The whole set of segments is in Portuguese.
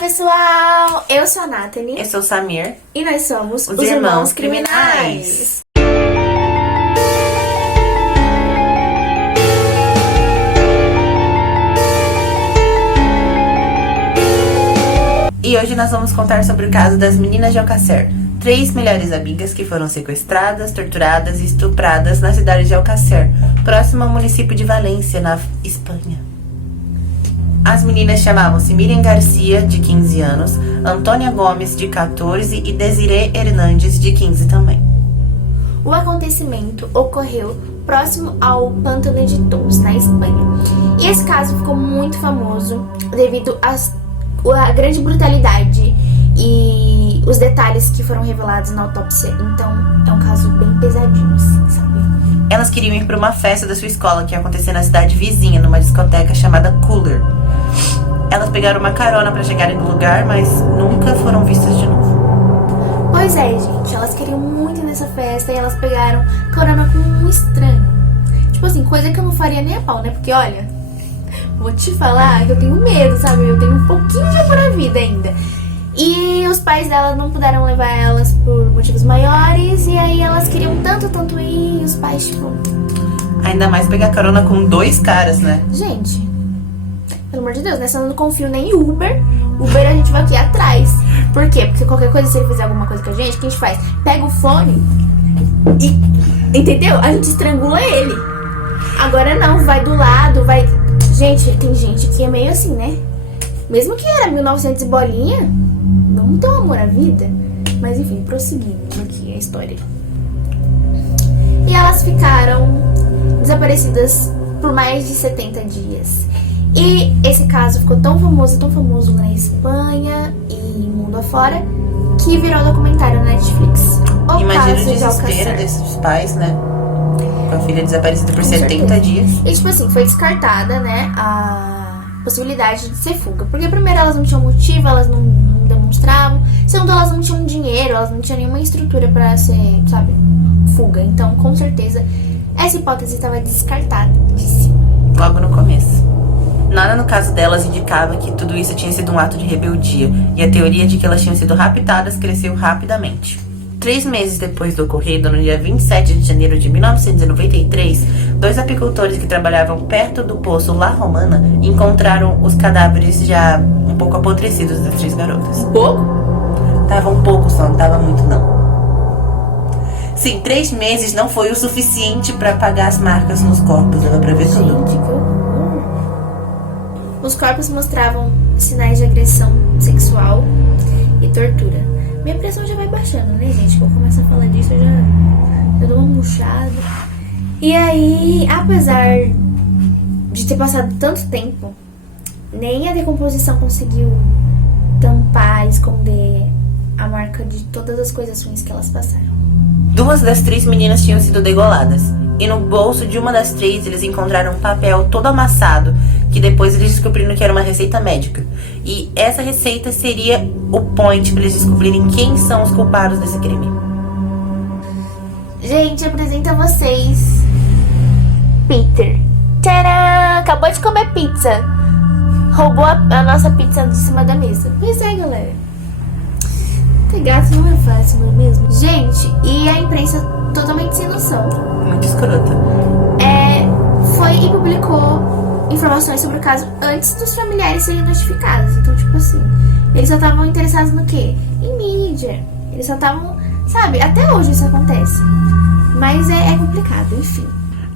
pessoal! Eu sou a Nathalie. Eu sou o Samir. E nós somos os Irmãos Criminais. E hoje nós vamos contar sobre o caso das meninas de Alcácer. 3 melhores amigas que foram sequestradas, torturadas e estupradas na cidade de Alcácer, próximo ao município de Valência, na Espanha. As meninas chamavam-se Miriam Garcia, de 15 anos, Antônia Gomes, de 14 e Desiree Hernandes, de 15 também. O acontecimento ocorreu próximo ao Pântano de Tous, na Espanha. E esse caso ficou muito famoso devido à grande brutalidade e os detalhes que foram revelados na autópsia. Então, é um caso bem pesadinho, sabe? Elas queriam ir para uma festa da sua escola que ia acontecer na cidade vizinha, numa discoteca chamada Cooler. Elas pegaram uma carona para chegarem no lugar, mas nunca foram vistas de novo. Pois é, gente, elas queriam muito ir nessa festa e elas pegaram carona com um estranho. Tipo assim, coisa que eu não faria nem a pau, né? Porque, olha, vou te falar que eu tenho medo, sabe? Eu tenho um pouquinho de amor à vida ainda. E os pais delas não puderam levar elas por motivos maiores. E aí elas queriam tanto ir. E os pais, tipo... Ainda mais pegar carona com 2 caras, né? Gente, pelo amor de Deus, né? Se eu não confio nem em Uber a gente vai aqui atrás. Por quê? Porque qualquer coisa, se ele fizer alguma coisa com a gente, o que a gente faz? Pega o fone e... Entendeu? A gente estrangula ele. Agora não, vai do lado, vai... Gente, tem gente que é meio assim, né? Mesmo que era 1900 e bolinha, não tem amor à vida. Mas enfim, prosseguindo aqui a história. E elas ficaram desaparecidas por mais de 70 dias. E esse caso ficou tão famoso na Espanha e mundo afora, que virou documentário na Netflix. Imagina o desespero desses pais, né? Com a filha desaparecida por 70 dias. E tipo assim, foi descartada, né, a possibilidade de ser fuga. Porque primeiro elas não tinham motivo, elas não demonstravam. Segundo, elas não tinham dinheiro, elas não tinham nenhuma estrutura pra ser, sabe, fuga. Então, com certeza, essa hipótese estava descartadíssima. Logo no começo. Nada no caso delas indicava que tudo isso tinha sido um ato de rebeldia, e a teoria de que elas tinham sido raptadas cresceu rapidamente. 3 meses depois do ocorrido, no dia 27 de janeiro de 1993, 2 apicultores que trabalhavam perto do poço La Romana encontraram os cadáveres já um pouco apodrecidos das 3 garotas. Pouco? Tava um pouco só, não tava muito não. Sim, 3 meses não foi o suficiente para apagar as marcas nos corpos, dava pra ver tudo. Gente, que horror. Os corpos mostravam sinais de agressão sexual e tortura. Minha pressão já vai baixando, né, gente? Quando eu começo a falar disso, eu dou uma murchada. E aí, apesar de ter passado tanto tempo, nem a decomposição conseguiu tampar, esconder a marca de todas as coisas ruins que elas passaram. 2 das 3 meninas tinham sido degoladas. E no bolso de uma das 3 eles encontraram um papel todo amassado, que depois eles descobriram que era uma receita médica. E essa receita seria o point para eles descobrirem quem são os culpados desse crime. Gente, apresento a vocês Peter. Tcharam! Acabou de comer pizza. Roubou a nossa pizza de cima da mesa. Pois é, galera. Ter gato não é fácil, não é mesmo? Gente, e a imprensa totalmente sem noção. Muito escrota. Foi e publicou informações sobre o caso antes dos familiares serem notificados. Então, tipo assim, eles só estavam interessados no quê? Em mídia. Eles só estavam, sabe, até hoje isso acontece. Mas é complicado, enfim.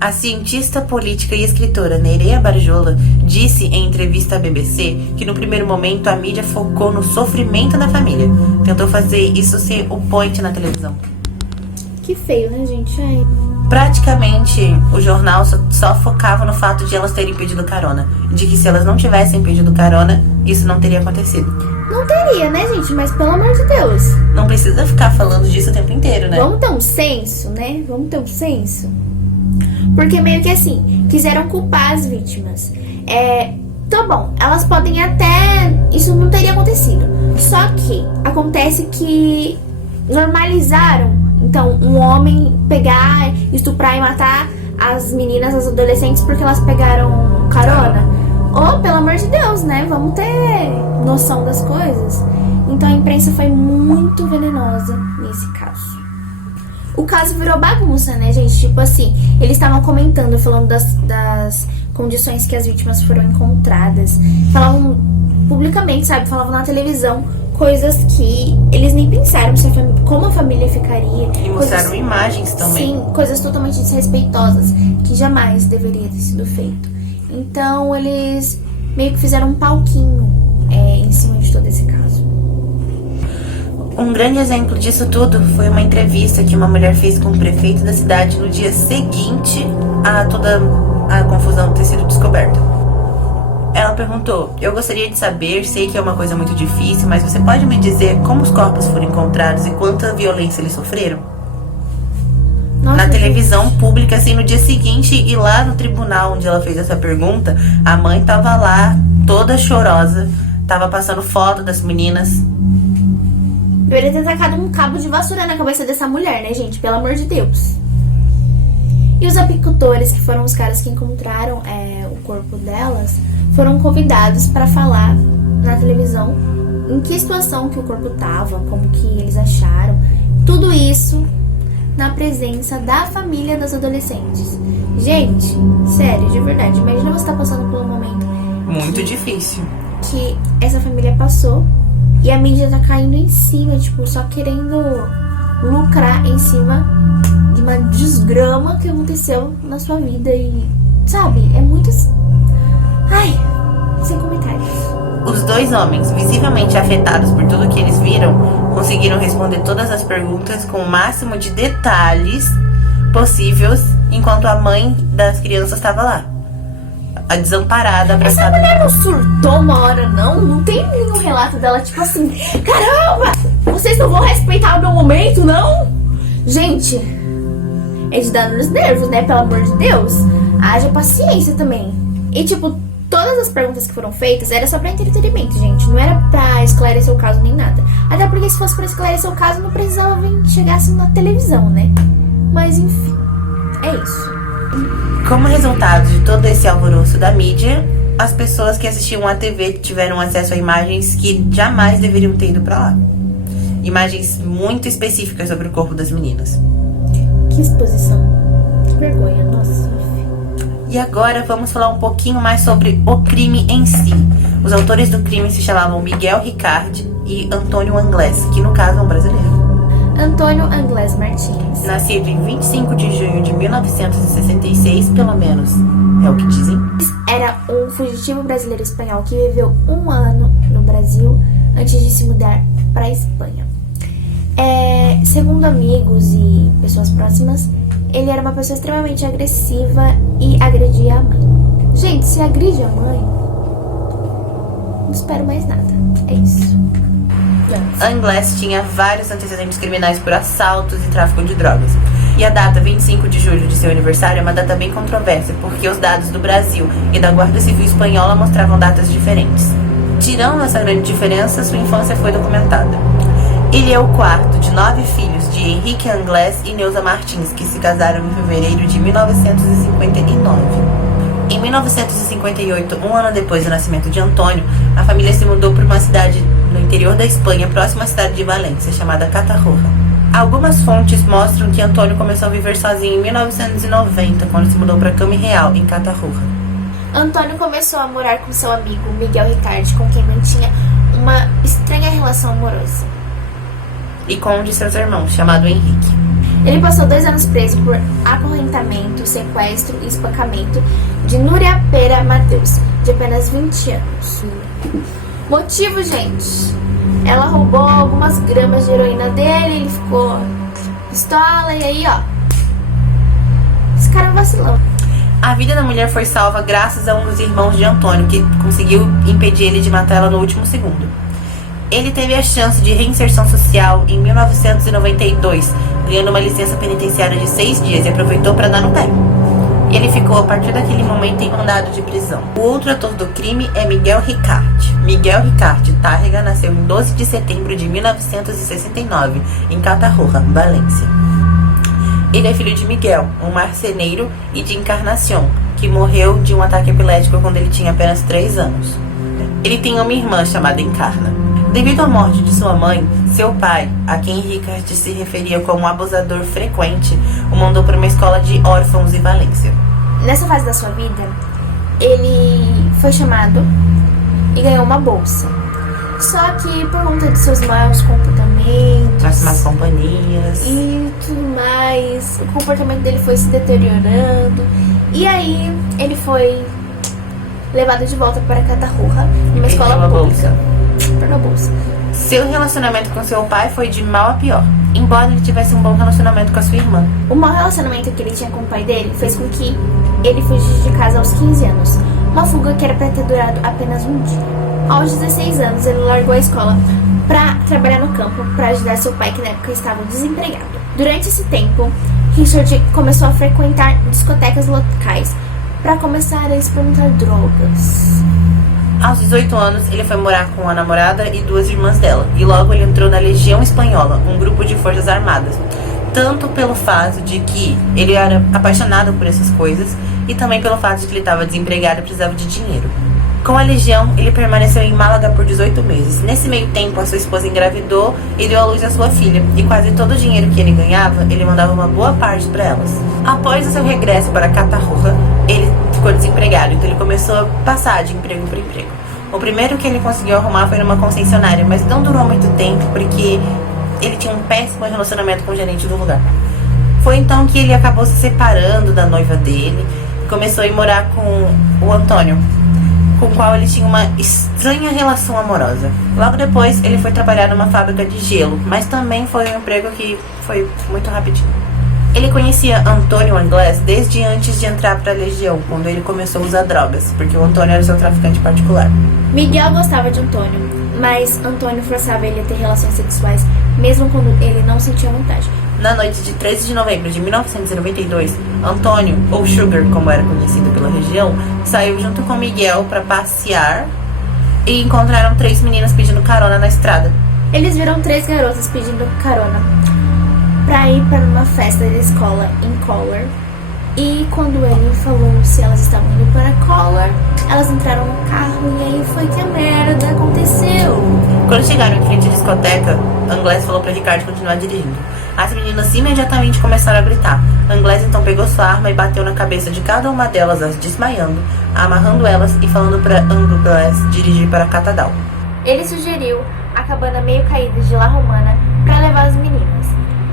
A cientista política e escritora Nerea Barjola disse em entrevista à BBC que no primeiro momento a mídia focou no sofrimento da família. Tentou fazer isso ser o point na televisão. Que feio, né, gente? Ai. Praticamente, o jornal só focava no fato de elas terem pedido carona. De que se elas não tivessem pedido carona, isso não teria acontecido. Não teria, né, gente? Mas pelo amor de Deus. Não precisa ficar falando disso o tempo inteiro, né? Vamos ter um senso, né? Vamos ter um senso. Porque meio que assim, quiseram culpar as vítimas. Tá bom, elas podem até... Isso não teria acontecido. Só que acontece que normalizaram. Então, um homem pegar, estuprar e matar as meninas, as adolescentes, porque elas pegaram carona. Oh, pelo amor de Deus, né? Vamos ter noção das coisas. Então a imprensa foi muito venenosa nesse caso. O caso virou bagunça, né, gente? Tipo assim, eles estavam comentando, falando das condições que as vítimas foram encontradas. Falavam publicamente, sabe? Falavam na televisão coisas que eles nem pensaram como a família ficaria. E mostraram imagens também. Sim, coisas totalmente desrespeitosas que jamais deveria ter sido feito. Então eles meio que fizeram um palquinho em cima de todo esse caso. Um grande exemplo disso tudo foi uma entrevista que uma mulher fez com o prefeito da cidade no dia seguinte a toda a confusão ter sido descoberta. Ela perguntou: eu gostaria de saber, sei que é uma coisa muito difícil, mas você pode me dizer como os corpos foram encontrados e quanta violência eles sofreram? Nossa, na televisão pública, assim, no dia seguinte, e lá no tribunal onde ela fez essa pergunta, a mãe tava lá, toda chorosa, tava passando foto das meninas. Deveria ter tacado um cabo de vassoura na cabeça dessa mulher, né, gente? Pelo amor de Deus. E os apicultores, que foram os caras que encontraram o corpo delas, foram convidados para falar na televisão em que situação que o corpo tava, como que eles acharam. Tudo isso na presença da família das adolescentes. Gente, sério, de verdade, imagina você estar passando por um momento muito difícil que essa família passou e a mídia tá caindo em cima, tipo, só querendo lucrar em cima de uma desgrama que aconteceu na sua vida. E, sabe, é muito... Ai, sem comentários. Os dois homens, visivelmente afetados por tudo que eles viram, conseguiram responder todas as perguntas com o máximo de detalhes possíveis, enquanto a mãe das crianças estava lá, a desamparada, abraçada. Essa mulher não surtou uma hora, não? Não tem nenhum relato dela, tipo assim, caramba, vocês não vão respeitar o meu momento, não? Gente, é de dar nos nervos, né? Pelo amor de Deus. Haja paciência também. E, tipo, todas as perguntas que foram feitas era só pra entretenimento, gente. Não era pra esclarecer o caso nem nada. Até porque se fosse pra esclarecer o caso, não precisava chegar assim na televisão, né? Mas, enfim, é isso. Como resultado de todo esse alvoroço da mídia, as pessoas que assistiam à TV tiveram acesso a imagens que jamais deveriam ter ido pra lá. Imagens muito específicas sobre o corpo das meninas. Que exposição. Que vergonha, nossa. E agora vamos falar um pouquinho mais sobre o crime em si. Os autores do crime se chamavam Miguel Ricard e Antônio Anglés, que no caso é um brasileiro. Antônio Anglés Martins. Nascido em 25 de junho de 1966, pelo menos é o que dizem. Era um fugitivo brasileiro espanhol que viveu 1 ano no Brasil antes de se mudar para a Espanha. Segundo amigos e pessoas próximas, ele era uma pessoa extremamente agressiva e agredia a mãe. Gente, se agride a mãe, não espero mais nada. É isso. Anglés tinha vários antecedentes criminais por assaltos e tráfico de drogas. E a data 25 de julho de seu aniversário é uma data bem controversa, porque os dados do Brasil e da Guarda Civil Espanhola mostravam datas diferentes. Tirando essa grande diferença, sua infância foi documentada. Ele é o quarto de 9 filhos de Henrique Anglés e Neuza Martins, que se casaram em fevereiro de 1959. Em 1958, um ano depois do nascimento de Antônio, a família se mudou para uma cidade no interior da Espanha, próxima à cidade de Valência, chamada Catarroja. Algumas fontes mostram que Antônio começou a viver sozinho em 1990, quando se mudou para Cami Real, em Catarroja. Antônio começou a morar com seu amigo Miguel Ricard, com quem mantinha uma estranha relação amorosa. E com um de seus irmãos, chamado Henrique. Ele passou 2 anos preso por acorrentamento, sequestro e espancamento de Núria Pera Mateus, de apenas 20 anos. Motivo, gente? Ela roubou algumas gramas de heroína dele, ele ficou pistola e aí, ó. Esse cara é um vacilão. A vida da mulher foi salva graças a um dos irmãos de Antônio, que conseguiu impedir ele de matar ela no último segundo. Ele teve a chance de reinserção social em 1992, ganhando uma licença penitenciária de 6 dias e aproveitou para dar no pé. E ele ficou, a partir daquele momento, em mandado de prisão. O outro ator do crime é Miguel Ricard. Miguel Ricard Tárrega nasceu em 12 de setembro de 1969, em Catarroja, Valência. Ele é filho de Miguel, um marceneiro, e de Encarnación, que morreu de um ataque epilético quando ele tinha apenas 3 anos. Ele tem uma irmã chamada Encarna. Devido à morte de sua mãe, seu pai, a quem Ricard se referia como um abusador frequente, o mandou para uma escola de órfãos em Valência. Nessa fase da sua vida, ele foi chamado e ganhou uma bolsa. Só que por conta de seus maus comportamentos, As más companhias. e tudo mais, o comportamento dele foi se deteriorando. E aí ele foi levado de volta para Catarroja, numa escola uma pública. Perdão, bolsa. Seu relacionamento com seu pai foi de mal a pior, embora ele tivesse um bom relacionamento com a sua irmã. O mau relacionamento que ele tinha com o pai dele fez com que ele fugisse de casa aos 15 anos. Uma fuga que era para ter durado apenas um dia. Aos 16 anos, ele largou a escola para trabalhar no campo para ajudar seu pai, que na época estava desempregado. Durante esse tempo, Richard começou a frequentar discotecas locais para começar a experimentar drogas. Aos 18 anos, ele foi morar com a namorada e 2 irmãs dela, e logo ele entrou na Legião Espanhola, um grupo de forças armadas. Tanto pelo fato de que ele era apaixonado por essas coisas, e também pelo fato de que ele estava desempregado e precisava de dinheiro. Com a Legião, ele permaneceu em Málaga por 18 meses. Nesse meio tempo, a sua esposa engravidou e deu à luz a sua filha, e quase todo o dinheiro que ele ganhava, ele mandava uma boa parte para elas. Após o seu regresso para Catarroja, ele ficou desempregado, então ele começou a passar de emprego para emprego. O primeiro que ele conseguiu arrumar foi numa concessionária, mas não durou muito tempo, porque ele tinha um péssimo relacionamento com o gerente do lugar. Foi então que ele acabou se separando da noiva dele, e começou a ir morar com o Antônio, com o qual ele tinha uma estranha relação amorosa. Logo depois, ele foi trabalhar numa fábrica de gelo, mas também foi um emprego que foi muito rapidinho. Ele conhecia Antônio Anglés desde antes de entrar para a Legião, quando ele começou a usar drogas, porque o Antônio era seu traficante particular. Miguel gostava de Antônio, mas Antônio forçava ele a ter relações sexuais, mesmo quando ele não sentia vontade. Na noite de 13 de novembro de 1992, Antônio, ou Sugar, como era conhecido pela região, saiu junto com Miguel para passear e encontraram 3 meninas pedindo carona na estrada. Eles viram 3 garotas pedindo carona pra ir para uma festa da escola em Color. E quando ele falou se elas estavam indo para Color, elas entraram no carro e aí foi que a merda aconteceu. Quando chegaram em frente à discoteca, Anglés falou para Ricardo continuar dirigindo. As meninas imediatamente começaram a gritar. Anglés então pegou sua arma e bateu na cabeça de cada uma delas, as desmaiando, amarrando elas e falando para Anglés dirigir para Catadal. Ele sugeriu a cabana meio caída de La Romana para levar as meninas,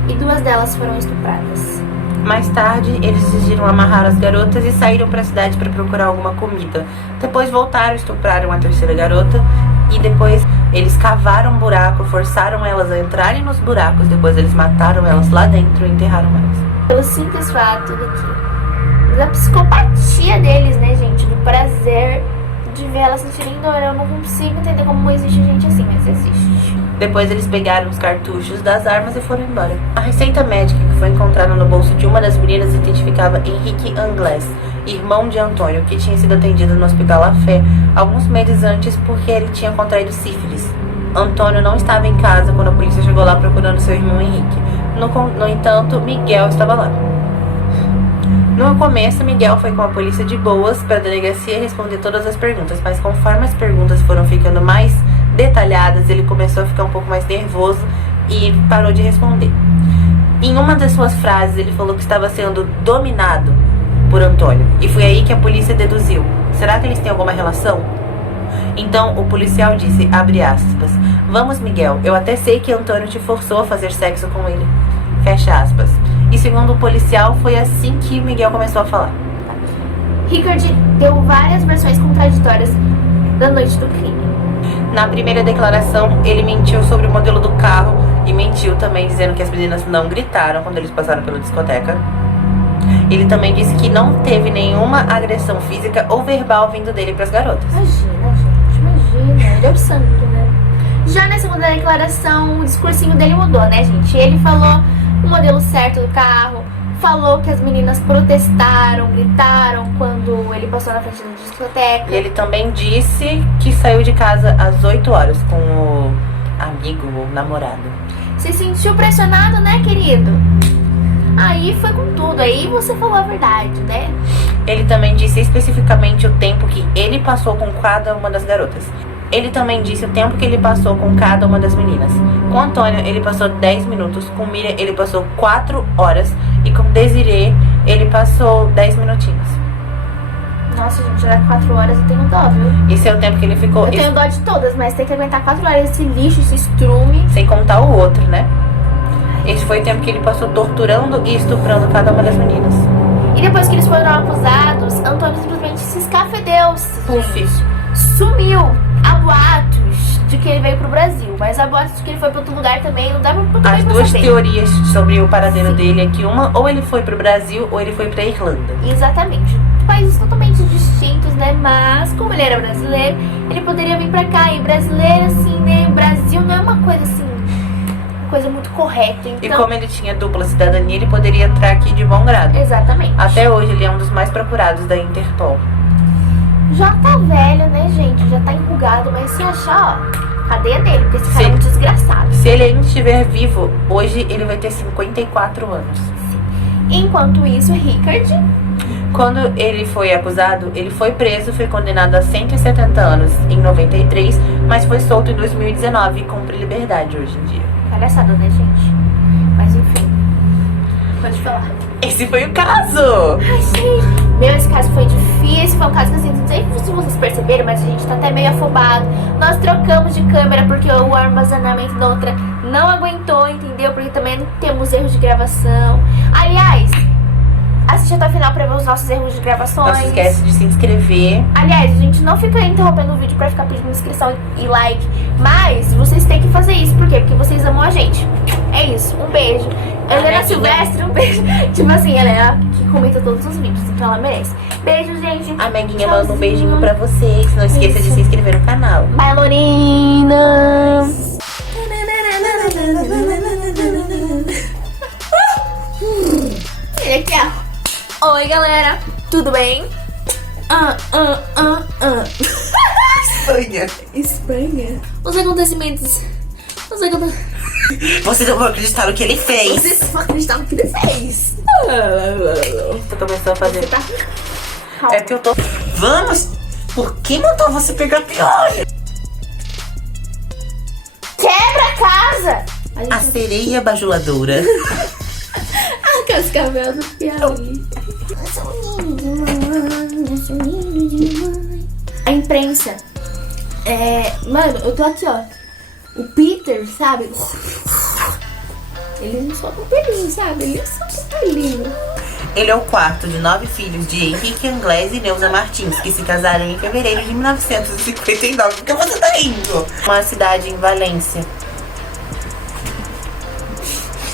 e 2 delas foram estupradas. Mais tarde, eles decidiram amarrar as garotas e saíram para a cidade para procurar alguma comida. Depois voltaram, estupraram a 3ª garota e depois eles cavaram um buraco, forçaram elas a entrarem nos buracos. Depois eles mataram elas lá dentro e enterraram elas. Pelo simples fato de que da psicopatia deles, né, gente, do prazer de ver elas sentirem dor. Eu não consigo entender como existe gente assim, mas existe. Depois eles pegaram os cartuchos das armas e foram embora. A receita médica que foi encontrada no bolso de uma das meninas identificava Henrique Anglés, irmão de Antônio, que tinha sido atendido no Hospital La Fé alguns meses antes porque ele tinha contraído sífilis. Antônio não estava em casa quando a polícia chegou lá procurando seu irmão Henrique. No entanto, Miguel estava lá. No começo, Miguel foi com a polícia de boas para a delegacia responder todas as perguntas, mas conforme as perguntas foram ficando mais detalhadas, ele começou a ficar um pouco mais nervoso e parou de responder. Em uma das suas frases, ele falou que estava sendo dominado por Antônio, e foi aí que a polícia deduziu: será que eles têm alguma relação? Então o policial disse, abre aspas, vamos Miguel, eu até sei que Antônio te forçou a fazer sexo com ele, fecha aspas. E segundo o policial, foi assim que Miguel começou a falar. Rickard deu várias versões contraditórias da noite do crime. Na primeira declaração, ele mentiu sobre o modelo do carro e mentiu também dizendo que as meninas não gritaram quando eles passaram pela discoteca. Ele também disse que não teve nenhuma agressão física ou verbal vindo dele para as garotas. Imagina, gente, imagina. Ele é o santo, né? Já na segunda declaração, o discursinho dele mudou, né, gente? Ele falou o modelo certo do carro, falou que as meninas protestaram, gritaram quando ele passou na frente da discoteca. E ele também disse que saiu de casa às 8 horas com o amigo ou namorado. Se sentiu pressionado, né, querido? Aí foi com tudo, aí você falou a verdade, né? Ele também disse especificamente o tempo que ele passou com cada uma das garotas. Ele também disse o tempo que ele passou com cada uma das meninas. Com Antônio, ele passou 10 minutos. Com Miriam, ele passou 4 horas. E com Desiree, ele passou 10 minutinhos. Nossa, gente, já 4 horas eu tenho dó, viu? Esse é o tempo que ele ficou... Eu tenho dó de todas, mas tem que aguentar 4 horas esse lixo, esse estrume. Sem contar o outro, né? Esse foi o tempo que ele passou torturando e estuprando cada uma das meninas. E depois que eles foram acusados, Antônio simplesmente se escafedeu. Puf. Sumiu. Há boatos de que ele veio pro Brasil, mas há boatos de que ele foi pra outro lugar também. Não dá pra As pra duas saber. teorias sobre o paradeiro Sim. dele é que uma, ou ele foi pro Brasil, ou ele foi pra Irlanda. Exatamente. Países totalmente distintos, né? Mas, como ele era brasileiro, ele poderia vir pra cá. E brasileiro, assim, né? O Brasil não é uma coisa assim, uma coisa muito correta. E Então, como ele tinha dupla cidadania, ele poderia entrar aqui de bom grado. exatamente. Até hoje, ele é um dos mais procurados da Interpol. Já tá velho, né, gente? Já tá enrugado, mas se achar, ó, cadeia dele, porque esse cara é um desgraçado. Se ele ainda estiver vivo, hoje ele vai ter 54 anos. Enquanto isso, Rickard, Quando ele foi acusado, ele foi preso, foi condenado a 170 anos em 93, mas foi solto em 2019 e cumpre liberdade hoje em dia. palhaçada, né, gente? Mas enfim, pode falar. Esse foi o caso! Ai, gente, meu, esse caso foi difícil. Foi um caso que, assim, não sei se vocês perceberam, mas a gente tá até meio afobado. Nós trocamos de câmera porque o armazenamento da outra não aguentou, entendeu? Porque também temos erros de gravação. Aliás, assiste até o final pra ver os nossos erros de gravações. Não se esquece de se inscrever. Aliás, a gente não fica interrompendo o vídeo pra ficar pedindo inscrição e like, mas vocês têm que fazer isso. Por quê? Porque vocês amam a gente. É isso, um beijo. Helena Silvestre, um beijo. Tipo assim, ela é a que comenta todos os vídeos, então ela merece. Beijo, gente. A Meguinha Tchauzinho. manda um beijinho pra vocês. Não esqueça de Isso. se inscrever no canal. Bye, Lorinas. Ele aqui, ó. Oi, galera. Tudo bem? Espanha. Espanha. Os acontecimentos. Vocês não vão acreditar no que ele fez. Vocês vão acreditar no que ele fez. Você começou a fazer. Você tá... É que eu tô... Vamos! Por que mandou você pegar pior? Quebra a casa! A sereia bajuladora. A cascavel do Piauí. A imprensa. Mano, eu tô aqui, ó. O Peter, sabe? Ele não solta um pelinho, sabe? Ele solta um pelinho. Ele é o quarto de 9 filhos de Henrique Anglés e Neuza Martins, que se casaram em fevereiro de 1959. Por que você tá indo? Uma cidade em Valência.